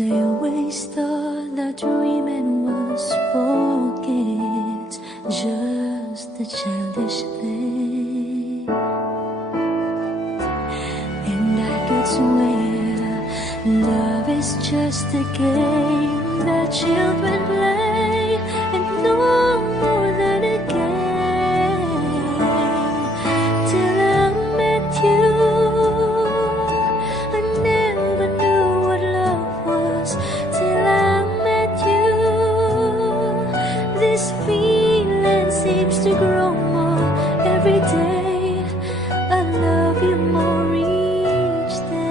I always thought that dreaming was for kids, just a childish thing. And I could swear love is just a game that children play, and no more than a game. Till I met you, I never knew what love was. Till I met you, this feeling seems to grow more every day. I love you more each day.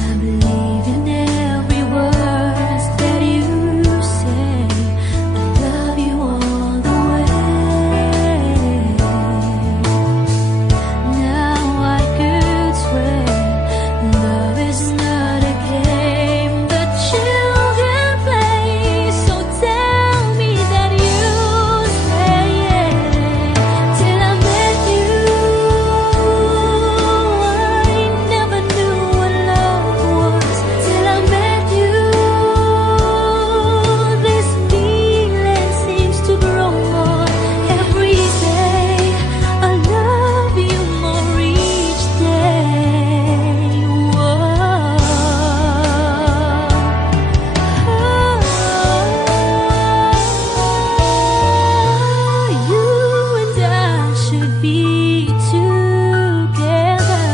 I believe in every word that you say. I love you all the way. Now I could swear love is not a game that children play. So tell me that you stay. Till I met you, I never knew what love was. Till I met you, this feeling seems to grow more every day. I love you more each day. Whoa. You and I should be together.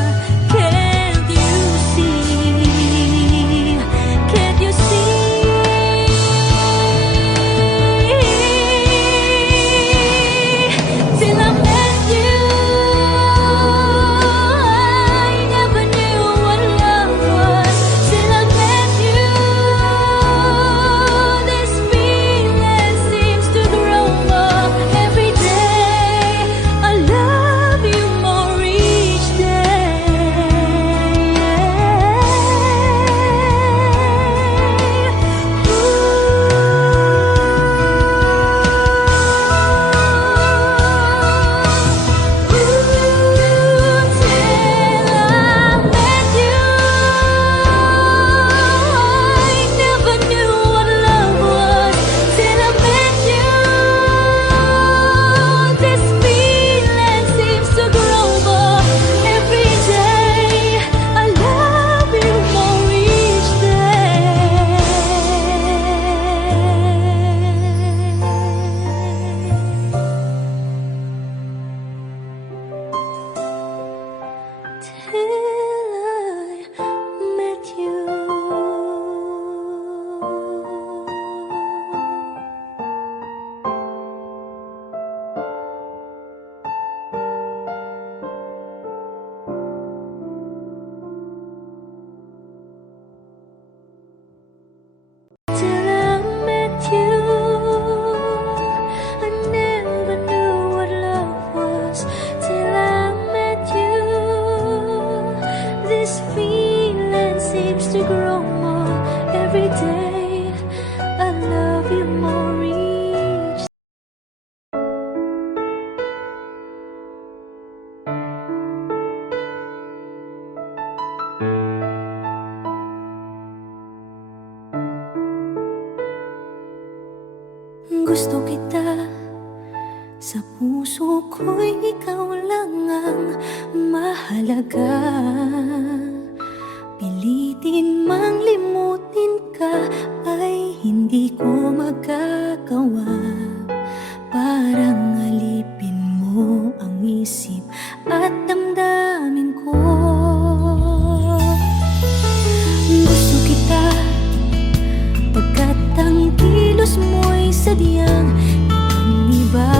Can't you see? Can't you see? Till I met you, I never knew what love was. Till I met you, this feeling seems to grow more every day. I love you more each Till I met you, I never knew what love was. Till I met you, this feeling seems to grow more every day. I love you more each. Gusto kita, sa puso ko'y ikaw lang ang mahalaga. Pilitin mang limutin ka ay hindi ko magagawa. Parang alipin mo ang isip at damdamin ko. Gusto kita pagkat ang kilos mo'y sadyang ibang-iba.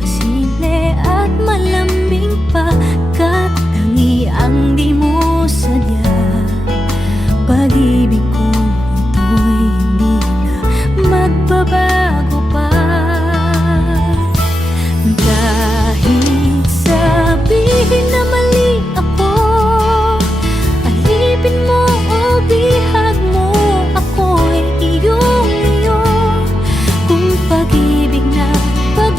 Pasimple at malambing pagkat tangi ang di mo sadya. Pag-ibig ko ito'y hindi na magbabago pa. Kahit sabihin na mali ako, alipin mo o bihag mo, ako'y iyong iyo. Kung pag-ibig na pag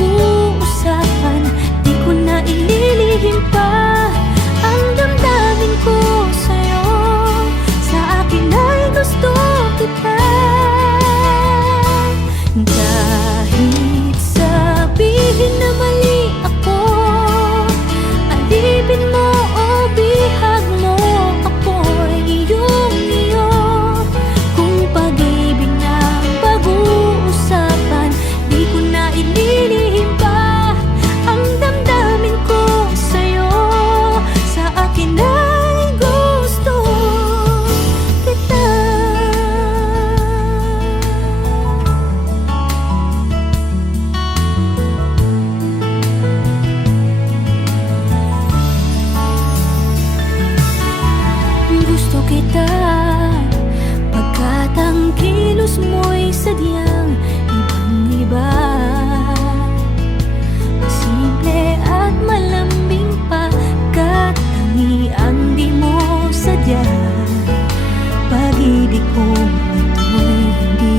kung ito'y hindi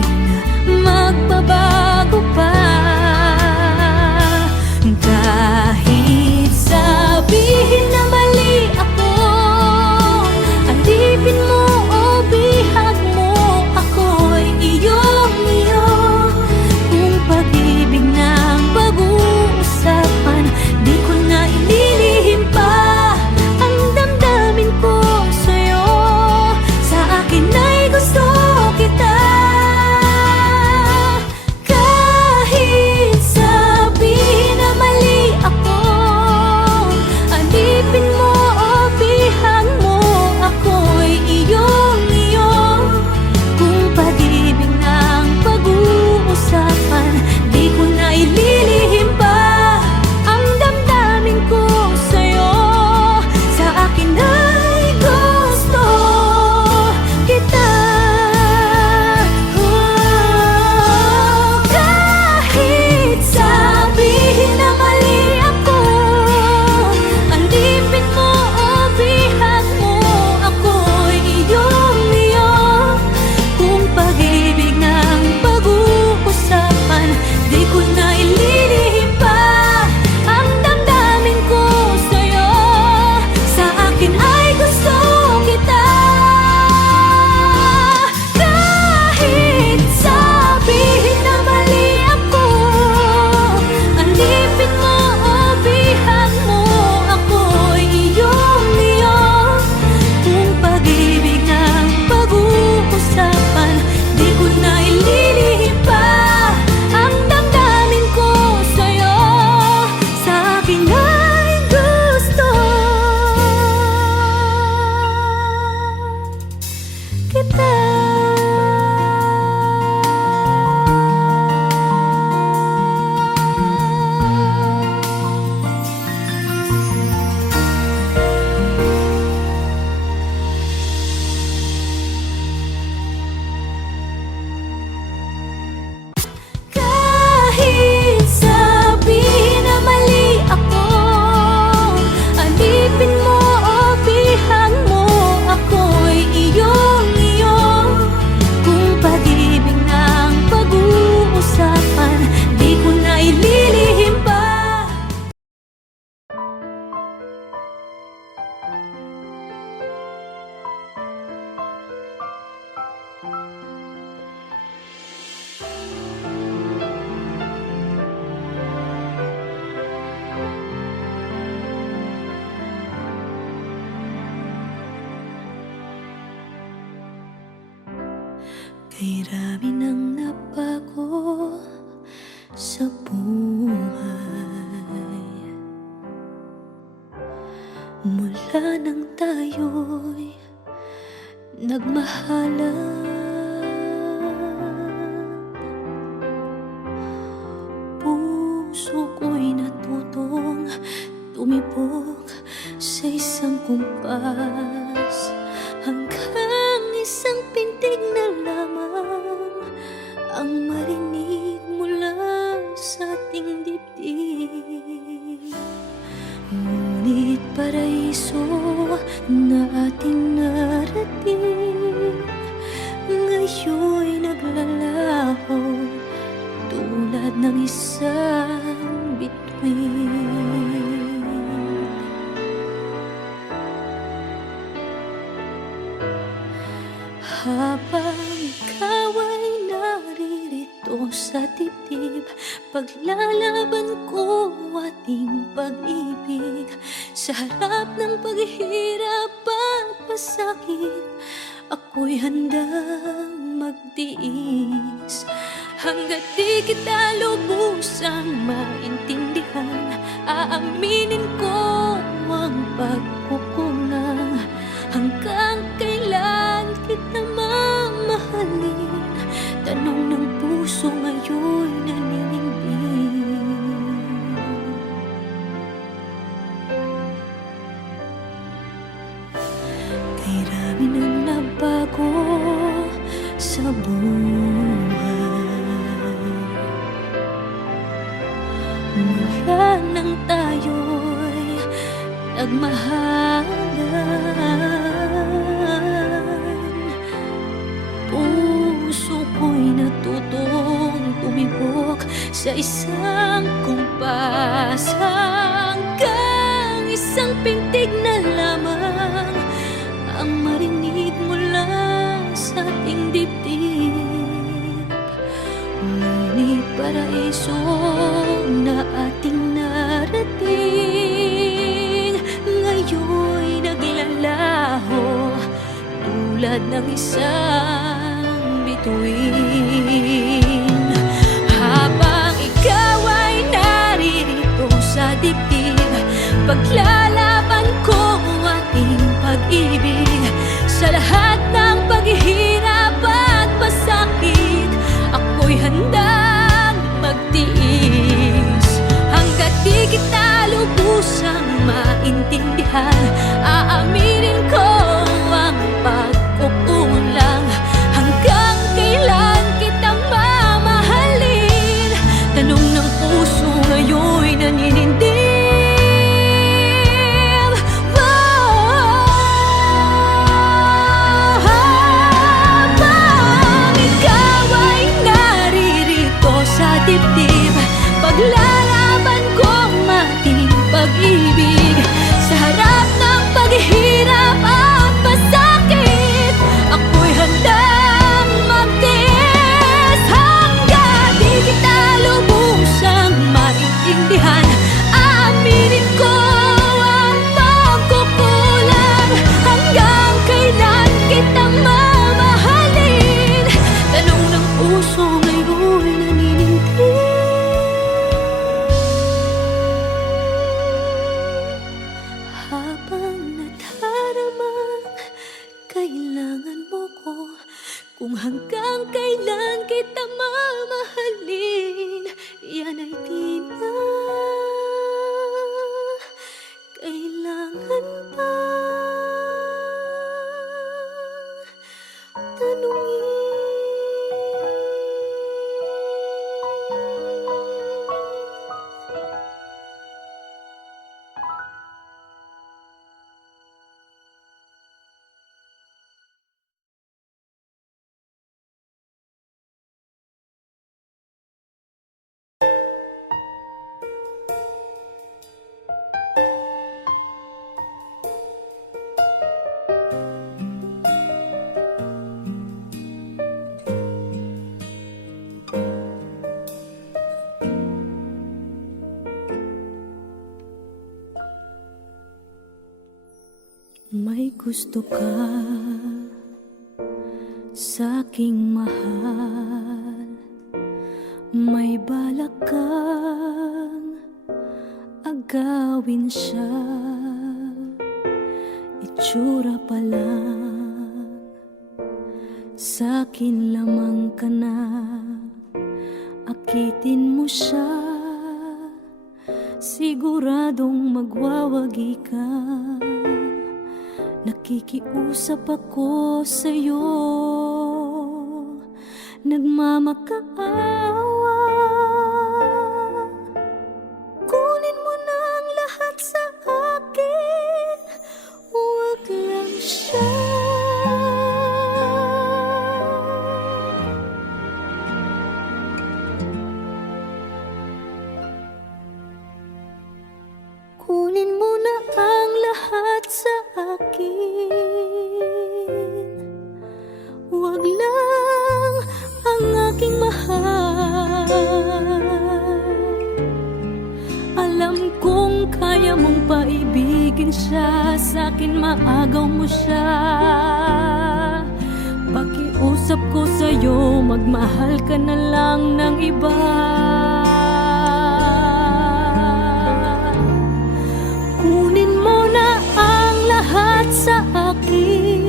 na magbabago pa. Kahit sabihin na mali ako, alipin mo o bihag mo, ako'y iyong-iyo. Kung pag-ibig ng pag-uusapan, di ko na ililihim pa ang damdamin ko sa'yo. Sa akin ay gusto kita. Kahit sabihin na mali ako, alipin mo o bihag mo, ako'y iyong-iyo. Kung pag-ibig ng pag-uusapan, di ko na ililihim pa ang damdamin ko sa'yo. Sa akin ay gusto kita. Kahit sabihin na mali ako, alipin mo o bihag mo, ako'y iyong-iyo. Kung pag-ibig ng pag-uusapan, di ko na ililihim pa ang damdamin ko sa'yo. Sa akin ay gusto kita. Kahit sabihin na mali ako, alipin mo o bihag mo, ako'y iyong-iyo. Kung pag-ibig ng pag-uusapan, di ko na ililihim pa ang damdamin ko sa'yo. Sa akin ay gusto kita. Kahit sabihin na mali ako, alipin mo o bihag mo, ako'y iyong-iyo. Kung pag-ibig ng pag-uusapan, di ko na ililihim pa. Kay rami nang nabago sa buhay, mula nang tayo'y nagmahalan. Puso ko'y natutong tumibok sa isang kumpas, hanggang isang pintig na lamang ang marinig mula sa ating dibdib. Ngunit paraiso na ating narating, ngayon'y naglalaho tulad ng isang bituin. Habang ikaw ay naririto sa dibdib, paglalaban ko ating pag-ibig. Sa harap ng paghihirap at pasakit, ako'y handang magtiis. Hanggat di kita lubusang maintindihan, aaminin ko ang pagkukulang. Hanggang kailan kita mamahalin? Tanong ng puso ngayon'y naninindig. Kay rami nang nabago sa buhay, mula nang tayo'y nagmahalan. isang kumpas, hanggang isang pintig na lamang ang marinig mula sa ating dibdib. Ngunit paraiso na ating narating ngayon'y naglalaho tulad ng isang bituin. Habang ikaw ay naririto sa dibdib, paglalaban ko ang ating pag-ibig. Sa lahat ng paghihirap at pasakit, ako'y handang magtiis. Hanggat di kita lubusang maintindihan, aaminin ko ang pagkukulang. Hanggang kailan kita mamahalin? Tanong ng puso ngayon'y naninindig. Habang ikaw ay naririto sa dibdib, paglalaban ko ang ating pag-ibig. Sa harap ng paghihirap at pasakit, ako'y handang magtiis. Hanggang di kita lubusang maintindihan, aaminin ko ang pagkukulang. Hanggang kailan kita mamahalin? Tanong ng puso ngayon'y naninindig. Habang nadaramang kailangan mo ko, kung hanggang kailan kita mamahalin, yan ay di na kailangan pa tanungin. May gusto ka sa'king mahal, may balak kang agawin siya. Itsura pa lang, sa'kin lamang ka na, akitin mo siya. Siguradong magwawagi ka. Nakikiusap ako sa'yo, nagmamakaawa. Kunin mo na ang lahat sa akin, huwag lang siya. Kunin mo na ang lahat sa akin, huwag lang ang aking mahal. Alam kong kaya mong paibigin siya, sa'kin maagaw mo siya. Pakiusap ko sa'yo, magmahal ka na lang ng iba. Kunin mo na ang lahat sa akin,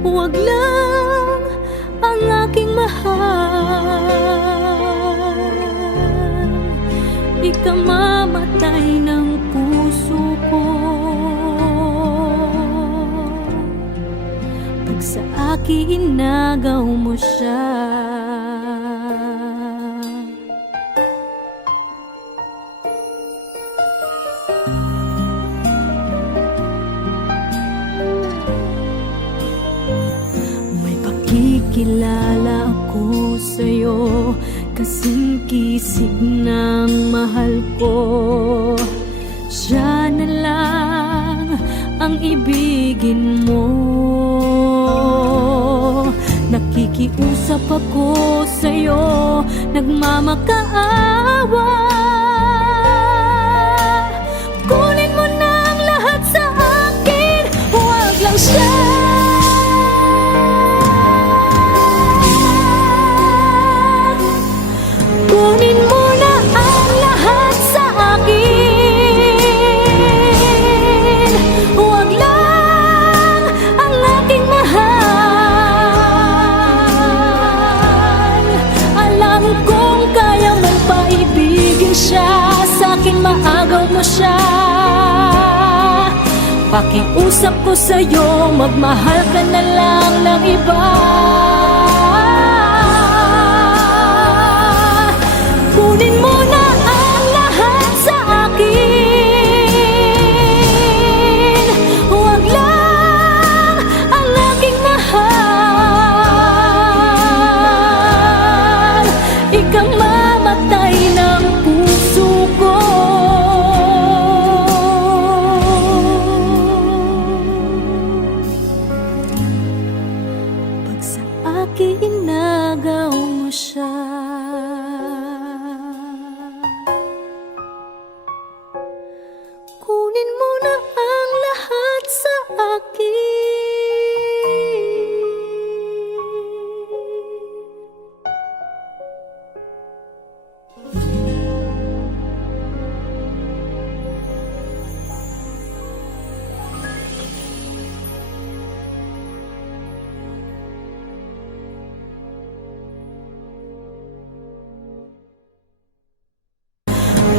huwag lang ang aking mahal. Ikamamatay ng puso ko pag sa akin inagaw mo siya. Kilala ako ako sa'yo, kasing kisig ng mahal ko. Siya na lang ang ibigin mo. Nakikiusap ako sa'yo, nagmamakaawa. Kunin mo na ang lahat sa akin, huwag lang siya. Kunin mo na ang lahat sa akin, huwag lang ang aking mahal. Alam kong kaya mong paibigin siya, sa'kin maagaw mo siya. Pakiusap ko sa'yo, magmahal ka na lang ng iba. Kunin mo na ang lahat sa akin, huwag lang ang aking mahal. Ikang mamatay ng puso ko. Pag sa akin inagaw mo siya, kunin mo na ang lahat sa akin.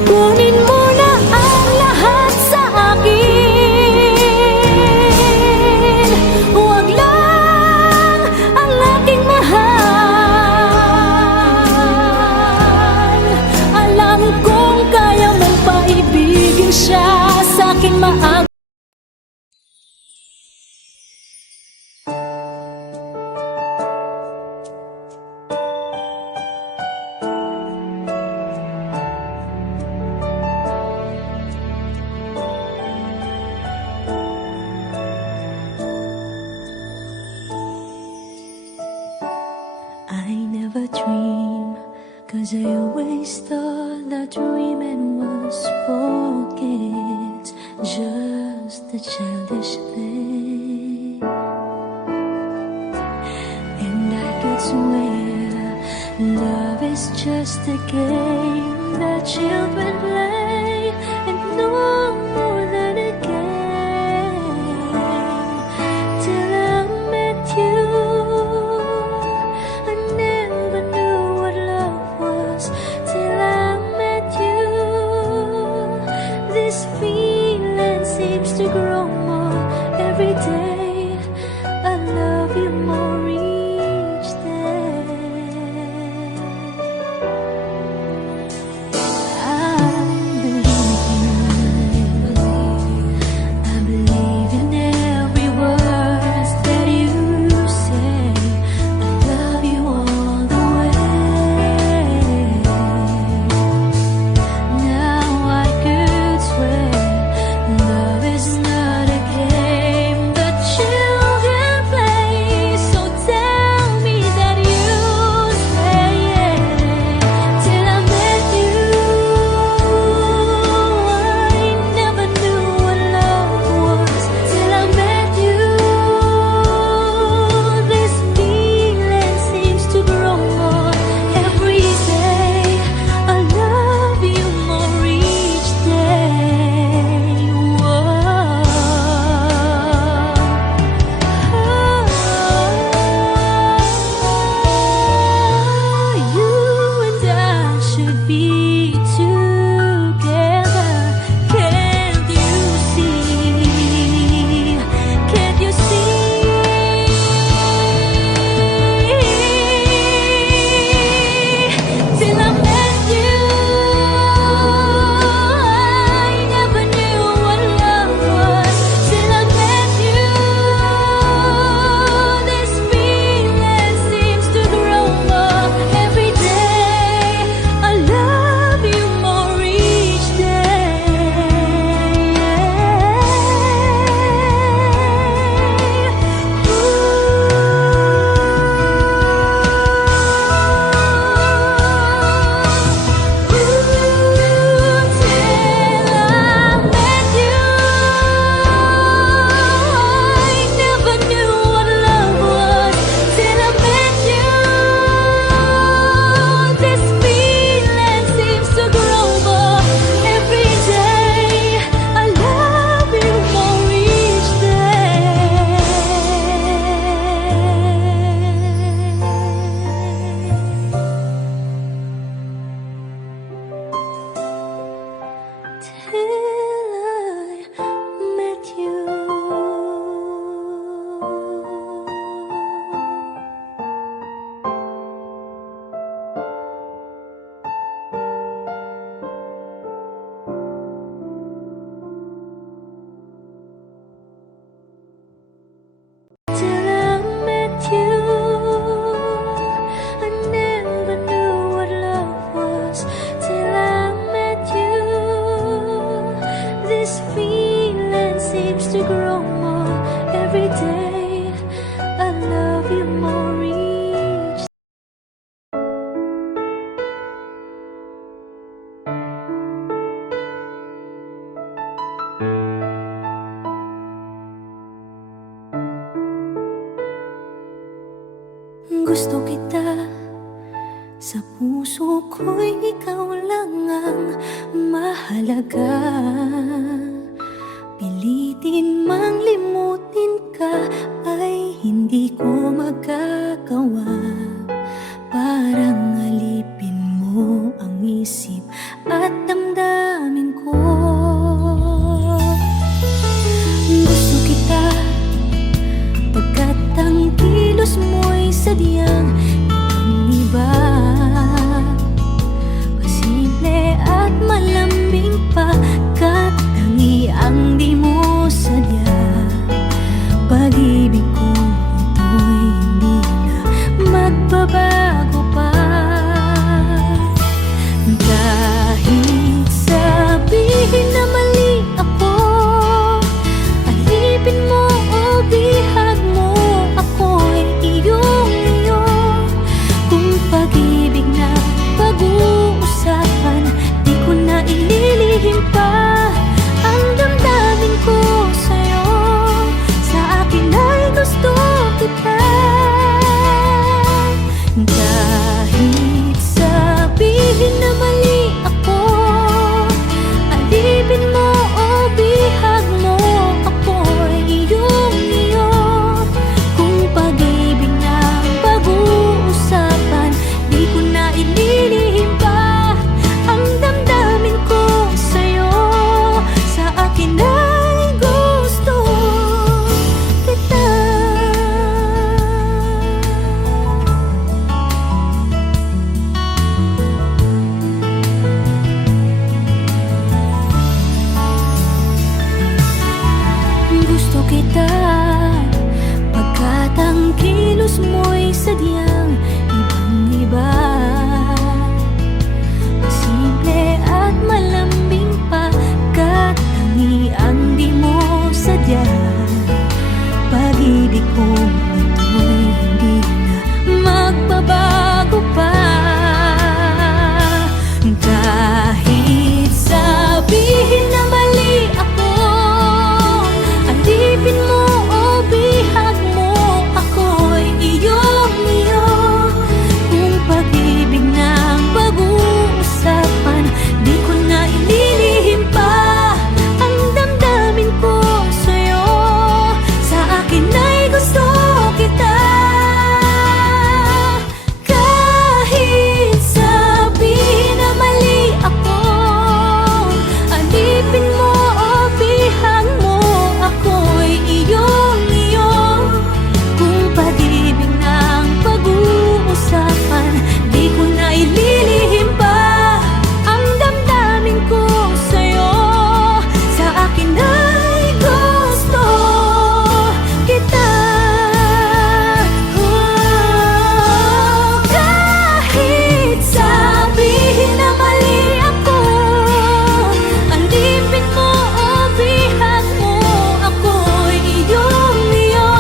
Kunin mo na ang lahat sa akin, huwag lang ang aking mahal. Alam kong kaya mong paibigin siya, sa'kin maagaw. I never dream, 'cause I always thought that dreaming was forget, just a childish thing. And I could swear love is just a game that children play, and no more than a game. Till I met you, I never knew what love was. Till I met you, this feeling seems to grow more every day. I love you more each day. I believe you. I believe in every word that you say. I love you all the way. Now I could swear love is not a game that every day. I love you more each. Gusto kita, sa puso ko'y ikaw lang ang mahalaga. Pilitin mang limutin ka ay hindi ko magagawa. Parang alipin mo ang isip at damdamin ko. Gusto kita pagkat ang kilos mo'y sadyang ibang-iba. Pasimple at malambing pa, kat tangi ang di mo sadya. Pag-ibig kong ito'y hindi na magbabago pa. Kahit sabihin na mali ako, alipin mo o bihag mo, ako'y iyong-iyo. Kung pag-ibig na pag-uusapan, di ko na ililihim pa ang damdamin ko sa'yo. Sa akin ay gusto kita. Kahit sabihin na mali ako, alipin mo o bihag mo, ako'y iyong-iyo. Kung pag-ibig na pag-uusapan, di ko na ililihim pa ang damdamin ko sa'yo. Sa akin ay gusto kita. Gusto kita pagkat ang kilos mo'y sadyang ibang-iba. Simple at malambing pa, kat tangi ang di mo sadya. Pag-ibig kong ito'y hindi na magbabago pa. Kahit sabihin na mali ako, alipin mo o bihag mo, ako'y iyong-iyo. Kung pag-ibig na pag-uusapan, di ko na ililihim pa ang damdamin ko sa'yo. Sa akin ay gusto kita. Kahit sabihin na mali ako, alipin mo o bihag mo, ako'y iyong-iyo. Kung pag-ibig na pag-uusapan, di ko na ililihim pa ang damdamin ko sa'yo. Sa akin ay gusto kita. Kahit sabihin na mali ako, alipin mo o bihag mo, ako'y iyong-iyo.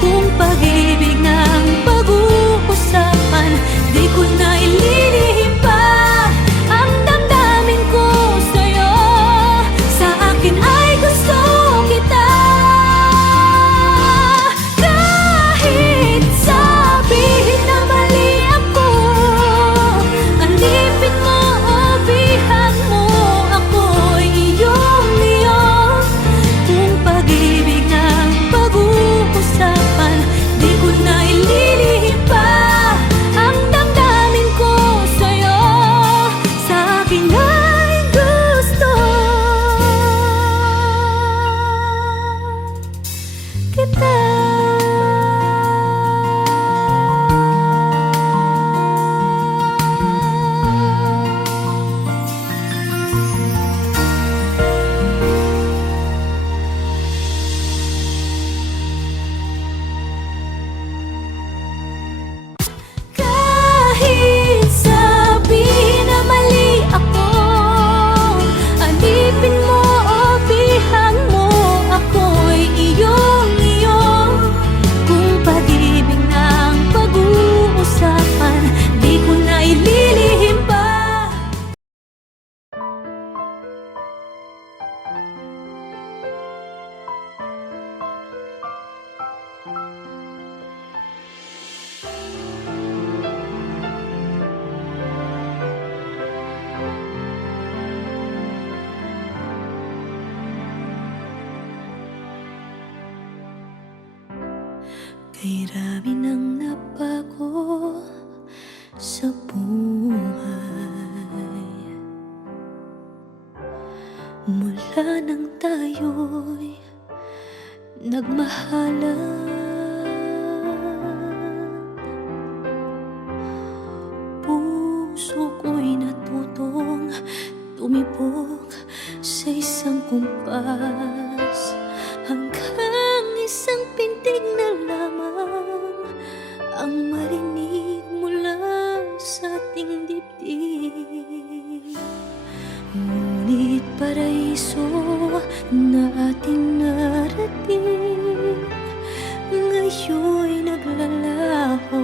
Kung pag-ibig ng pag-uusapan, di ko na ililihim pa ang damdamin ko sa'yo. Sa akin ay gusto kita. Kahit sabihin na mali ako, alipin mo o bihag mo, ako'y iyong-iyo. Kung pag-ibig ng pag-uusapan, di ko na ililihim pa ang damdamin ko sa'yo. Sa akin ay gusto kita. Kahit sabihin na mali ako, alipin mo o bihag mo, ako'y iyong-iyo. Ay rami nang nabago sa buhay mula nang tayo'y nagmahalan. Puso ko'y natutong tumibok sa isang kumpas, hanggang isang pintig na lamang ang marinig mula sa ating dibdib. Ngunit paraiso na ating narating ngayon'y naglalaho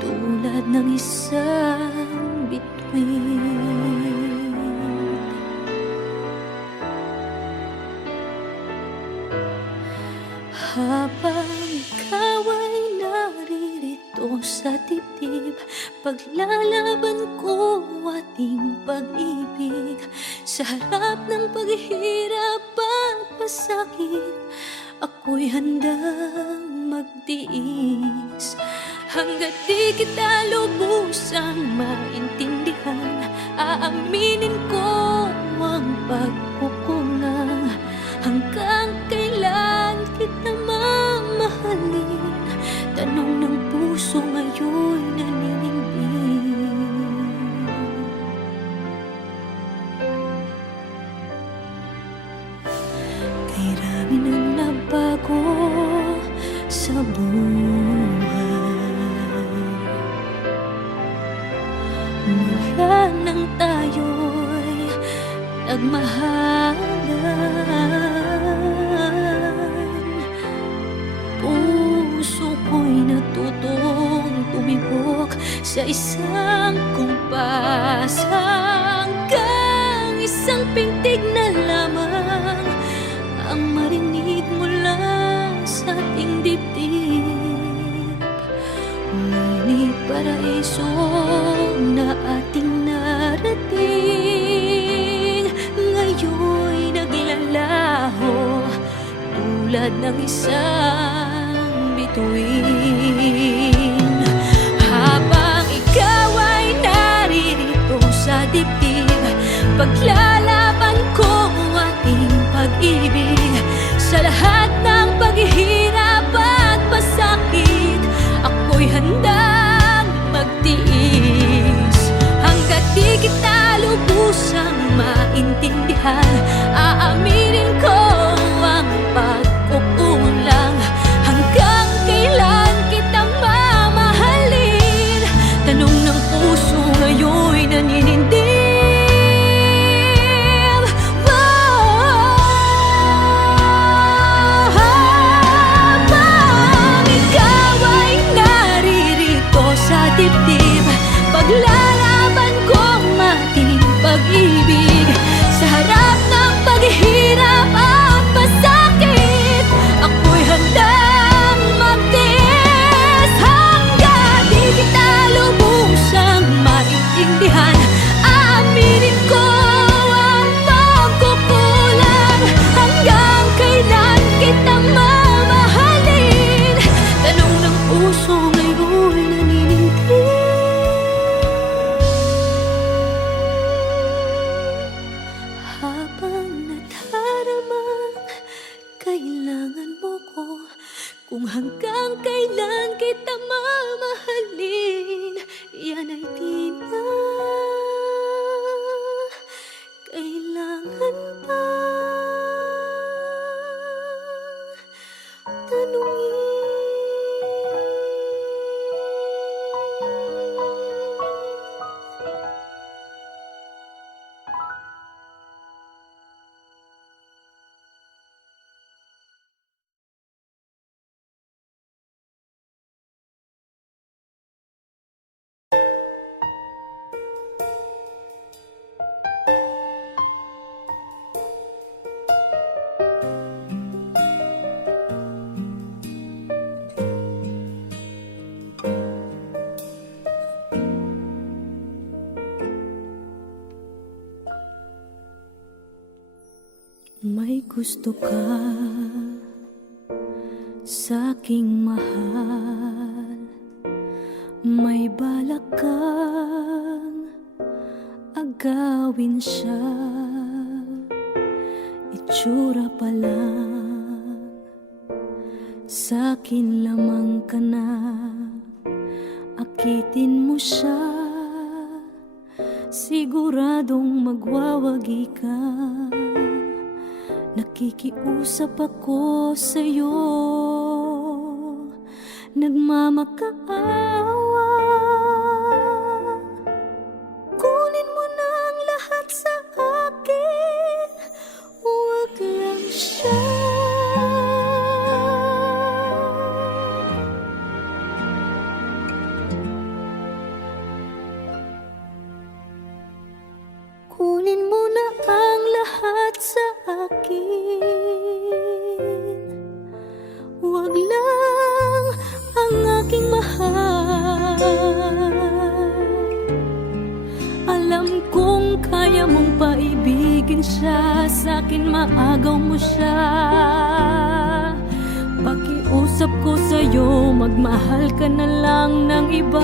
tulad ng isang bituin. Habang ikaw ay naririto sa dibdib, paglalaban ko ating pag-ibig. Sa harap ng paghihirap at pasakit, ako'y handang magtiis. Hanggat di kita lubusang maintindihan, aaminin ko ang pagkukulang. Hanggang kailan kita mamahalin? Tanong ng puso ngayon'y naninindig. Kay rami nang nabago sa buhay mula nang tayo'y nagmahalan. Puso ko'y natutong tumibok sa isang kumpas, hanggang isang pintig na lamang ang marinig mula sa ating dibdib. Ngunit paraiso na ating narating ngayon'y naglalaho tulad ng isang bituin. Habang ikaw ay naririto sa dibdib, paglalaban ko ating pag-ibig. Sa lahat ng paghihirap at pasakit, ako'y handang magtiis. Hanggat di kita lubusang maintindihan, aaminin ko ang pagkukulang. Hanggang kailan kita mamahalin? Tanong ng puso ngayon'y naninindig. Habang ikaw ay naririto sa dibdib, paglalaban ko ang ating pag-ibig. Sa harap ng paghihirap at pasakit, ako'y handang magtiis. Hanggang di kita lubusang maintindihan, aaminin ko ang pagkukulang. Hanggang kailan kita mamahalin? Tanong ng puso ngayon'y naninindig. Habang nadaramang kailangan mo ko, kung hanggang kailan kita mamahalin, yan ay di na kailangan pa tanungin. May gusto ka Sa'king mahal, may balak kang agawin siya. Itsura pa lang, sa'kin lamang ka na. Akitin mo siya, siguradong magwawagi ka. Nakikiusap ako sa'yo, nagmamakaawa. Kunin mo na ang lahat sa akin, huwag lang siya. Kunin mo na ang lahat sa akin, huwag lang ang aking mahal. Alam kong kaya mong paibigin siya, sa'kin maagaw mo siya. Pakiusap ko sa'yo, magmahal ka na lang ng iba.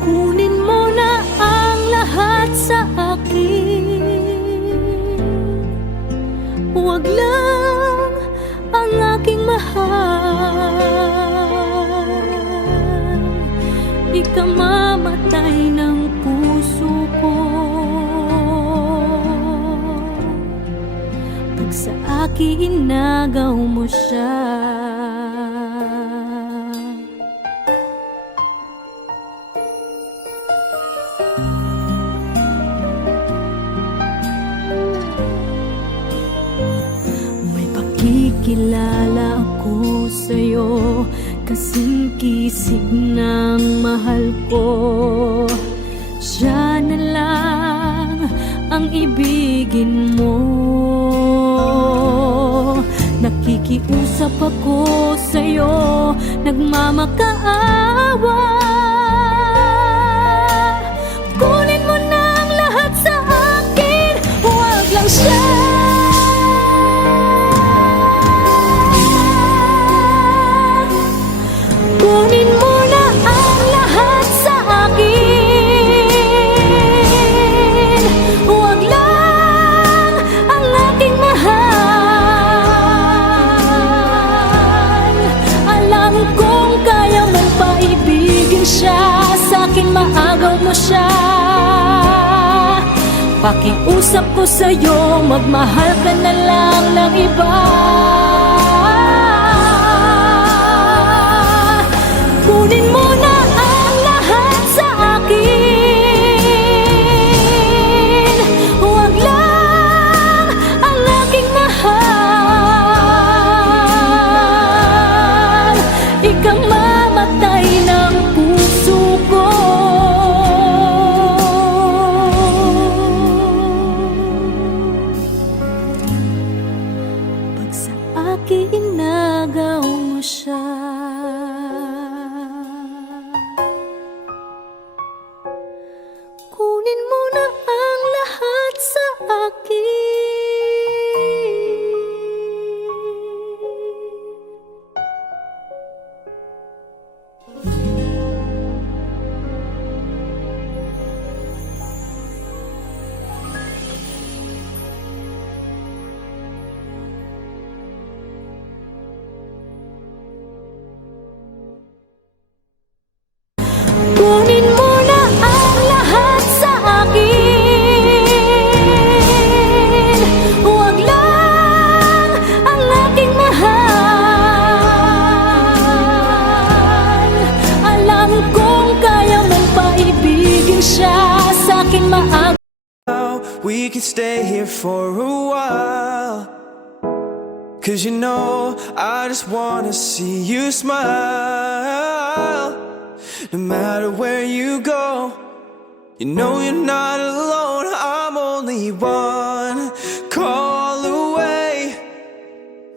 Kunin mo na ang lahat sa akin, huwag lang ang aking mahal. Ikamamatay ng puso ko pag sa akin inagaw mo siya. Kikilala ako sa'yo, kasing kisig ng mahal ko. Siya na lang ang ibigin mo. Nakikiusap ako sa'yo, nagmamakaawa. Kunin mo na ang lahat sa akin, huwag lang siya. Kunin mo na ang lahat sa akin, huwag lang ang aking mahal. Alam kong kaya mong paibigin siya, sa'kin maagaw mo siya. Pakiusap ko sa'yo, magmahal ka na lang ng iba. Kunin mo na ang lahat sa akin, huwag lang ang aking mahal. Ikamamatay ng puso ko pag sa akin inagaw mo siya. Kunin mo na ang lahat sa akin. Kunin mo na ang lahat sa akin, huwag lang ang aking mahal. Alam kong kaya mong paibigin siya, sa'kin maagaw. We can stay here for a while, 'cause you know I just wanna see you smile. No matter where you go, you know you're not alone. I'm only one call away.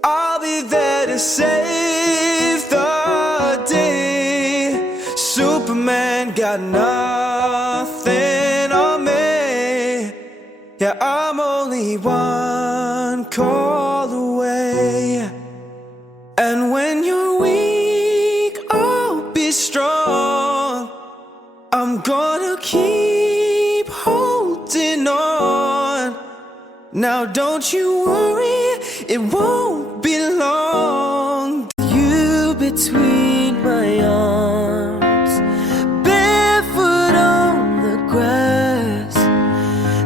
I'll be there to save the day. Superman got nothing on me. Yeah, I'm only one one call away. And when you're weak, I'll be strong. I'm gonna keep holding on. Now don't you worry, it won't be long. You between my arms, barefoot on the grass,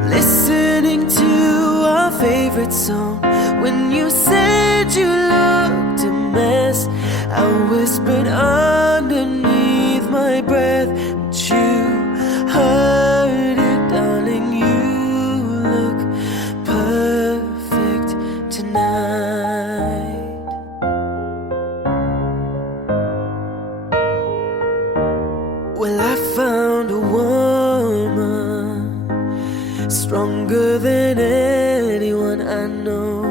listening to our favorite song. When you said you looked a mess, I whispered underneath my breath, but you heard it, darling. You look perfect tonight. Well, I found a woman stronger than anyone I know.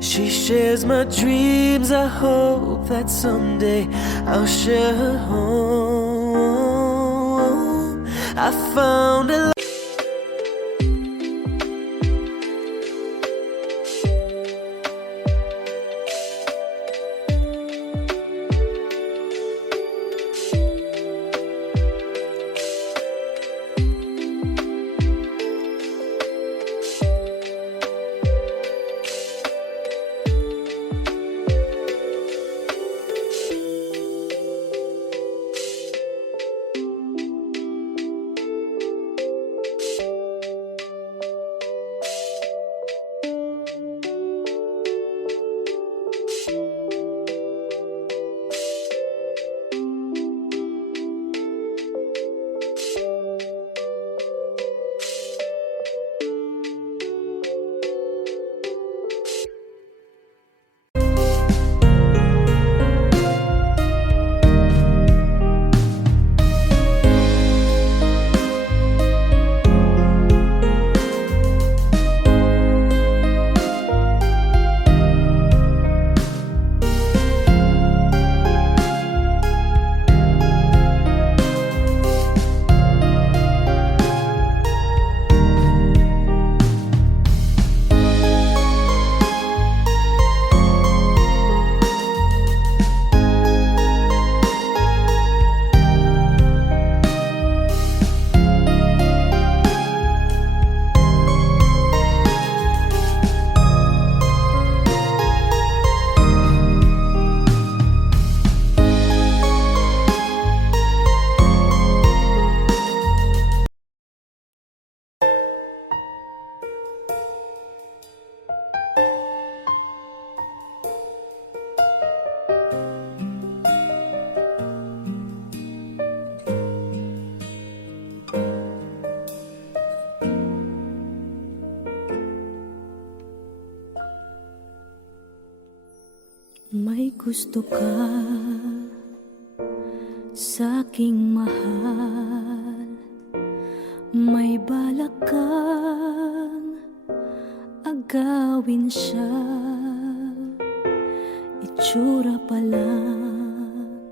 She shares my dreams. I hope that someday I'll share her home. I found a may gusto ka sa'king mahal, may balak kang agawin siya. Itsura pa lang,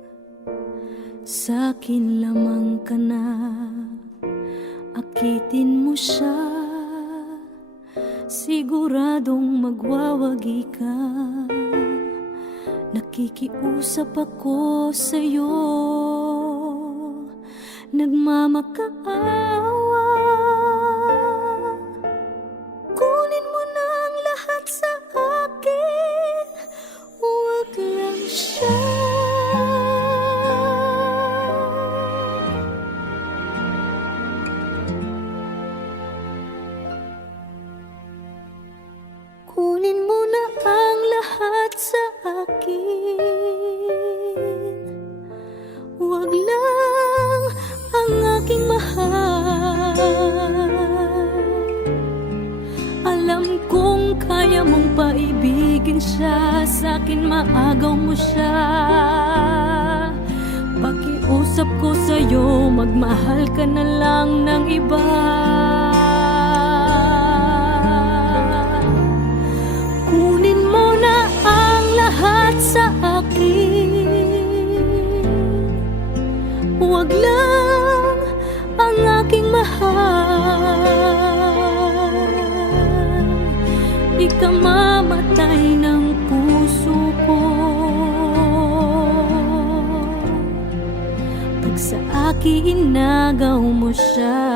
sa'kin lamang ka na, akitin mo siya, siguradong magwawagi ka. Nakikiusap ako sa'yo, nagmamakaawa. Kunin mo na ang lahat sa akin, huwag lang siya. Kunin mo na ang lahat sa akin, huwag lang ang aking mahal. Alam kong kaya mong paibigin siya, sa'kin maagaw mo siya. Pakiusap ko sa'yo, magmahal ka na lang ng iba. Kunin mo na ang lahat sa akin, huwag lang ang aking mahal. ikamamatay ng puso ko. Pag sa akin inagaw mo siya,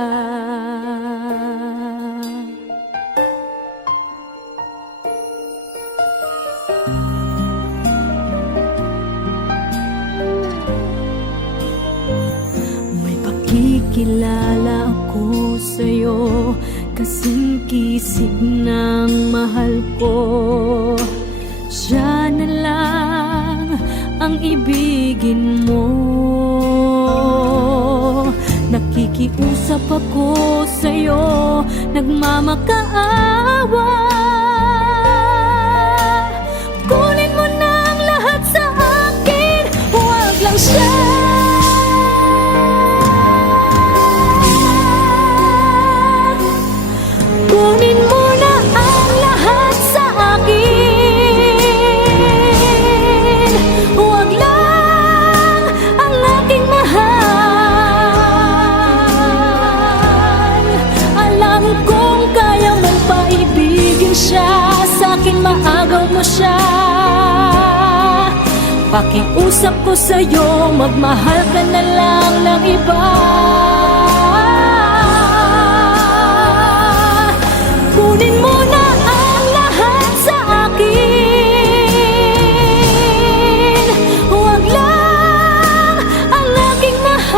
may pakikilala ako sa'yo, kasing kisig ng mahal ko. Siya na lang ang ibigin mo. Nakikiusap ako sa'yo, nagmamakaawa. Kunin mo na ang lahat sa akin, huwag lang siya. Kunin mo na ang lahat sa akin, huwag lang ang aking mahal. Alam kong kaya mong paibigin siya, sa'kin maagaw mo siya. Pakiusap ko sa'yo, magmahal ka na lang ng iba. Kunin mo na ang lahat sa akin, huwag lang ang aking mahal.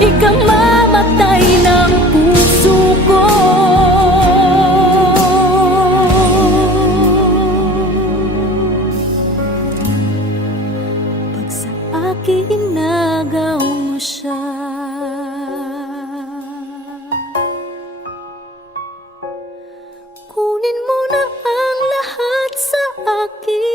Ikamamatay ng puso ko. Pag sa akin inagaw mo siya, kunin mo na ang lahat sa akin.